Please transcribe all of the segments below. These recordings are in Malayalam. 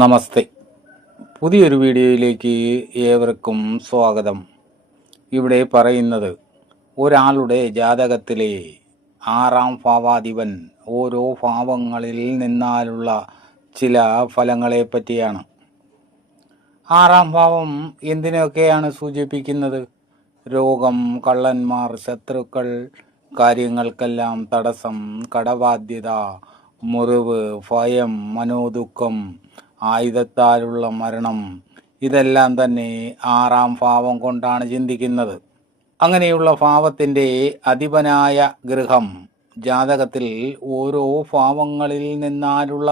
നമസ്തേ. പുതിയൊരു വീഡിയോയിലേക്ക് ഏവർക്കും സ്വാഗതം. ഇവിടെ പറയുന്നത് ഒരാളുടെ ജാതകത്തിലെ 6-ാം ഭാവാധിപൻ ഓരോ ഭാവങ്ങളിൽ നിന്നാലുള്ള ചില ഫലങ്ങളെ പറ്റിയാണ്. 6-ാം ഭാവം എന്തിനൊക്കെയാണ് സൂചിപ്പിക്കുന്നത്? രോഗം, കള്ളന്മാർ, ശത്രുക്കൾ, കാര്യങ്ങൾക്കെല്ലാം തടസ്സം, കടബാധ്യത, മുറിവ്, ഭയം, മനോദുഃഖം, ആയുധത്താലുള്ള മരണം, ഇതെല്ലാം തന്നെ 6-ാം ഭാവം കൊണ്ടാണ് ചിന്തിക്കുന്നത്. അങ്ങനെയുള്ള ഭാവത്തിൻ്റെ അധിപനായ ഗ്രഹം ജാതകത്തിൽ ഓരോ ഭാവങ്ങളിൽ നിന്നാലുള്ള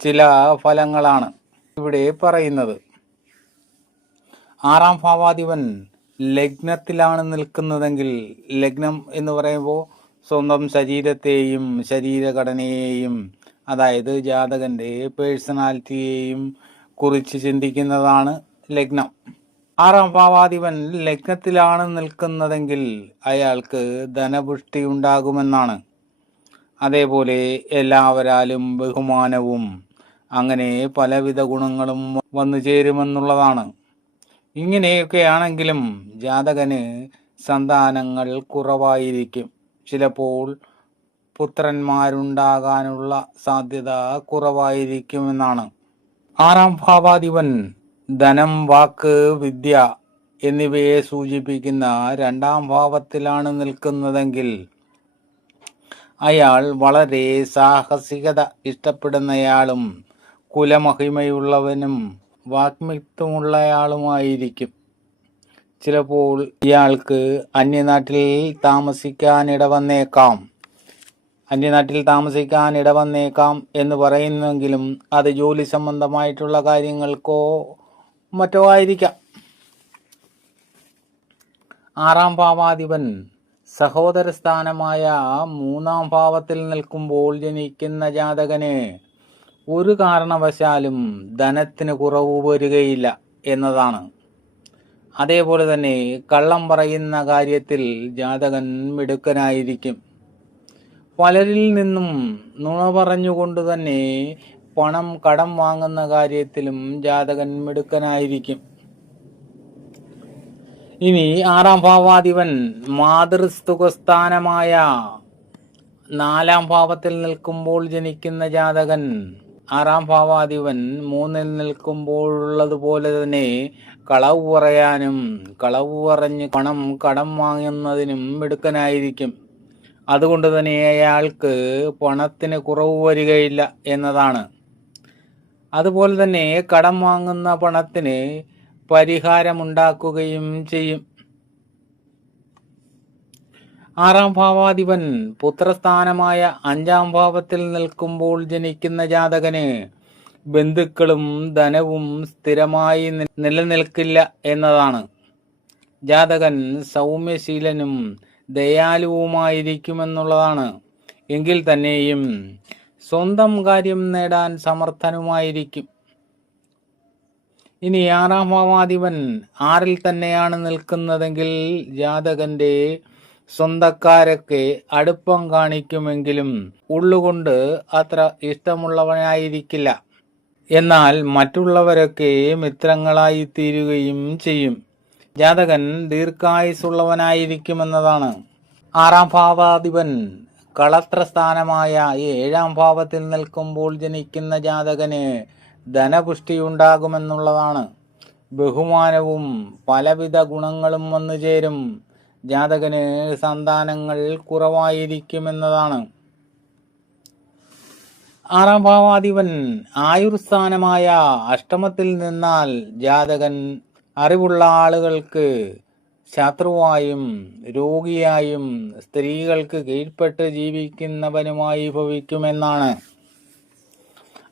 ചില ഫലങ്ങളാണ് ഇവിടെ പറയുന്നത്. 6-ാം ഭാവാധിപൻ ലഗ്നത്തിലാണ് നിൽക്കുന്നതെങ്കിൽ, ലഗ്നം എന്ന് പറയുമ്പോൾ സ്വന്തം ശരീരത്തെയും ശരീരഘടനയെയും, അതായത് ജാതകന്റെ പേഴ്സണാലിറ്റിയെയും കുറിച്ച് ചിന്തിക്കുന്നതാണ് ലഗ്നം. 6-ാം ഭാവാധിപൻ ലഗ്നത്തിലാണ് നിൽക്കുന്നതെങ്കിൽ അയാൾക്ക് ധനപുഷ്ടി ഉണ്ടാകുമെന്നാണ്. അതേപോലെ എല്ലാവരാലും ബഹുമാനവും, അങ്ങനെ പലവിധ ഗുണങ്ങളും വന്നു ചേരുമെന്നുള്ളതാണ്. ഇങ്ങനെയൊക്കെയാണെങ്കിലും ജാതകന് സന്താനങ്ങൾ കുറവായിരിക്കും. ചിലപ്പോൾ പുത്രന്മാരുണ്ടാകാനുള്ള സാധ്യത കുറവായിരിക്കുമെന്നാണ്. 6-ാം ഭാവാധിപൻ ധനം, വാക്ക്, വിദ്യ എന്നിവയെ സൂചിപ്പിക്കുന്ന 2-ാം ഭാവത്തിലാണ് നിൽക്കുന്നതെങ്കിൽ അയാൾ വളരെ സാഹസികത ഇഷ്ടപ്പെടുന്നയാളും കുലമഹിമയുള്ളവനും വാഗ്മിത്വമുള്ളയാളുമായിരിക്കും. ചിലപ്പോൾ ഇയാൾക്ക് അന്യനാട്ടിൽ താമസിക്കാൻ എന്ന് പറയുന്നെങ്കിലും അത് ജോലി സംബന്ധമായിട്ടുള്ള കാര്യങ്ങൾക്കോ മറ്റോ ആയിരിക്കാം. 6-ാം ഭാവാധിപൻ സഹോദര സ്ഥാനമായ 3-ാം ഭാവത്തിൽ നിൽക്കുമ്പോൾ ജനിക്കുന്ന ജാതകന് ഒരു കാരണവശാലും ധനത്തിന് കുറവ് വരികയില്ല എന്നതാണ്. അതേപോലെ തന്നെ കള്ളം പറയുന്ന കാര്യത്തിൽ ജാതകൻ മിടുക്കനായിരിക്കും. പലരിൽ നിന്നും നുണ പറഞ്ഞുകൊണ്ട് തന്നെ പണം കടം വാങ്ങുന്ന കാര്യത്തിലും ജാതകൻ മിടുക്കനായിരിക്കും. ഇനി 6-ാം ഭാവാധിപൻ മാതൃസുഖസ്ഥാനമായ 4-ാം ഭാവത്തിൽ നിൽക്കുമ്പോൾ ജനിക്കുന്ന ജാതകൻ 6-ാം ഭാവാധിപൻ 3-ൽ നിൽക്കുമ്പോഴുള്ളതുപോലെ തന്നെ കളവ് പറയാനും കളവ് പറഞ്ഞ് പണം കടം വാങ്ങുന്നതിനും മിടുക്കനായിരിക്കും. അതുകൊണ്ട് തന്നെ അയാൾക്ക് പണത്തിന് കുറവ് വരികയില്ല എന്നതാണ്. അതുപോലെ തന്നെ കടം വാങ്ങുന്ന പണത്തിന് പരിഹാരമുണ്ടാക്കുകയും ചെയ്യും. 6-ാം ഭാവാധിപൻ പുത്രസ്ഥാനമായ 5-ാം ഭാവത്തിൽ നിൽക്കുമ്പോൾ ജനിക്കുന്ന ജാതകന് ബന്ധുക്കളും ധനവും സ്ഥിരമായി നിലനിൽക്കില്ല എന്നതാണ്. ജാതകൻ സൗമ്യശീലനും ദയാലുവുമായിരിക്കുമെന്നുള്ളതാണ്. എങ്കിൽ തന്നെയും സ്വന്തം കാര്യം നേടാൻ സമർത്ഥനുമായിരിക്കും. ഇനി 6-ാം ഭാവാധിപൻ 6-ൽ തന്നെയാണ് നിൽക്കുന്നതെങ്കിൽ ജാതകന്റെ സ്വന്തക്കാരൊക്കെ അടുപ്പം കാണിക്കുമെങ്കിലും ഉള്ളുകൊണ്ട് അത്ര ഇഷ്ടമുള്ളവനായിരിക്കില്ല. എന്നാൽ മറ്റുള്ളവരൊക്കെ മിത്രങ്ങളായി തീരുകയും ചെയ്യും. ജാതകൻ ദീർഘായുസുള്ളവനായിരിക്കുമെന്നതാണ്. 6-ാം ഭാവാധിപൻ കളത്രസ്ഥാനമായ 7-ാം ഭാവത്തിൽ നിൽക്കുമ്പോൾ ജനിക്കുന്ന ജാതകന് ധനപുഷ്ടിയുണ്ടാകുമെന്നുള്ളതാണ്. ബഹുമാനവും പലവിധ ഗുണങ്ങളും വന്നു ചേരും. ജാതകന് സന്താനങ്ങൾ കുറവായിരിക്കുമെന്നതാണ്. 6-ാം ഭാവാധിപൻ ആയുർസ്ഥാനമായ 8-മത്തിൽ നിന്നാൽ ജാതകൻ അറിവുള്ള ആളുകൾക്ക് ശത്രുവായും രോഗിയായും സ്ത്രീകൾക്ക് കീഴ്പ്പെട്ട് ജീവിക്കുന്നവനുമായി ഭവിക്കുമെന്നാണ്.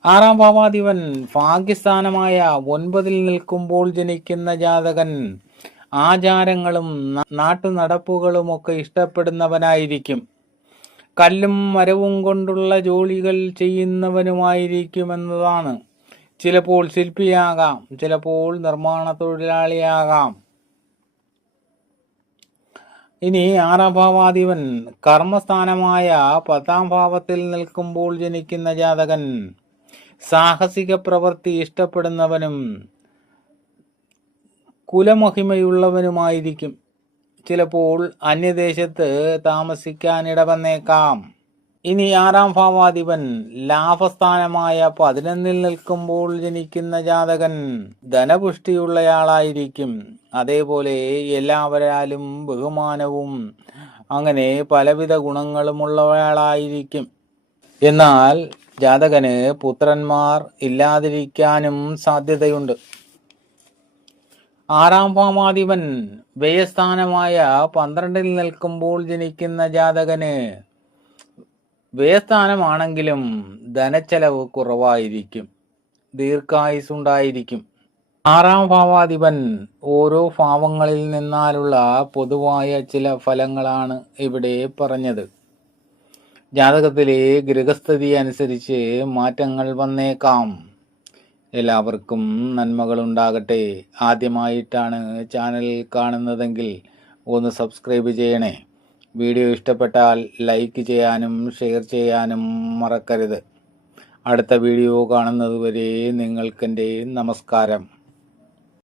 6-ാം ഭാവാധിപൻ ഭാഗ്യസ്ഥാനമായ 9-ൽ നിൽക്കുമ്പോൾ ജനിക്കുന്ന ജാതകൻ ആചാരങ്ങളും നാട്ടുനടപ്പുകളുമൊക്കെ ഇഷ്ടപ്പെടുന്നവനായിരിക്കും. കല്ലും മരവും കൊണ്ടുള്ള ജോലികൾ ചെയ്യുന്നവനുമായിരിക്കുമെന്നതാണ്. ചിലപ്പോൾ ശില്പിയാകാം, ചിലപ്പോൾ നിർമ്മാണ തൊഴിലാളിയാകാം. ഇനി 6-ാം ഭാവാധിപൻ കർമ്മസ്ഥാനമായ 10-ാം ഭാവത്തിൽ നിൽക്കുമ്പോൾ ജനിക്കുന്ന ജാതകൻ സാഹസിക പ്രവൃത്തി ഇഷ്ടപ്പെടുന്നവനും കുലമഹിമയുള്ളവനുമായിരിക്കും. ചിലപ്പോൾ അന്യദേശത്ത് താമസിക്കാനിട വന്നേക്കാം. ഇനി 6-ാം ഭാവാധിപൻ ലാഭസ്ഥാനമായ 11-ൽ നിൽക്കുമ്പോൾ ജനിക്കുന്ന ജാതകൻ ധനപുഷ്ടിയുള്ളയാളായിരിക്കും. അതേപോലെ എല്ലാവരാലും ബഹുമാനവും അങ്ങനെ പലവിധ ഗുണങ്ങളുമുള്ളയാളായിരിക്കും. എന്നാൽ ജാതകന് പുത്രന്മാർ ഇല്ലാതിരിക്കാനും സാധ്യതയുണ്ട്. 6-ാം ഭാവാധിപൻ വ്യയസ്ഥാനമായ 12-ൽ നിൽക്കുമ്പോൾ ജനിക്കുന്ന ജാതകന് വ്യയസ്ഥാനമാണെങ്കിലും ധനച്ചെലവ് കുറവായിരിക്കും, ദീർഘായുസ്സുണ്ടായിരിക്കും. 6-ാം ഭാവാധിപൻ ഓരോ ഭാവങ്ങളിൽ നിന്നാലുള്ള പൊതുവായ ചില ഫലങ്ങളാണ് ഇവിടെ പറഞ്ഞത്. ജാതകത്തിലെ ഗൃഹസ്ഥിതി അനുസരിച്ച് മാറ്റങ്ങൾ വന്നേക്കാം. എല്ലാവർക്കും നന്മകളുണ്ടാകട്ടെ. ആദ്യമായിട്ടാണ് ചാനൽ കാണുന്നതെങ്കിൽ ഒന്ന് സബ്സ്ക്രൈബ് ചെയ്യണേ. വീഡിയോ ഇഷ്ടപ്പെട്ടാൽ ലൈക്ക് ചെയ്യാനും ഷെയർ ചെയ്യാനും മറക്കരുത്. അടുത്ത വീഡിയോ കാണുന്നതുവരെ നിങ്ങൾക്കെൻ്റെ നമസ്കാരം.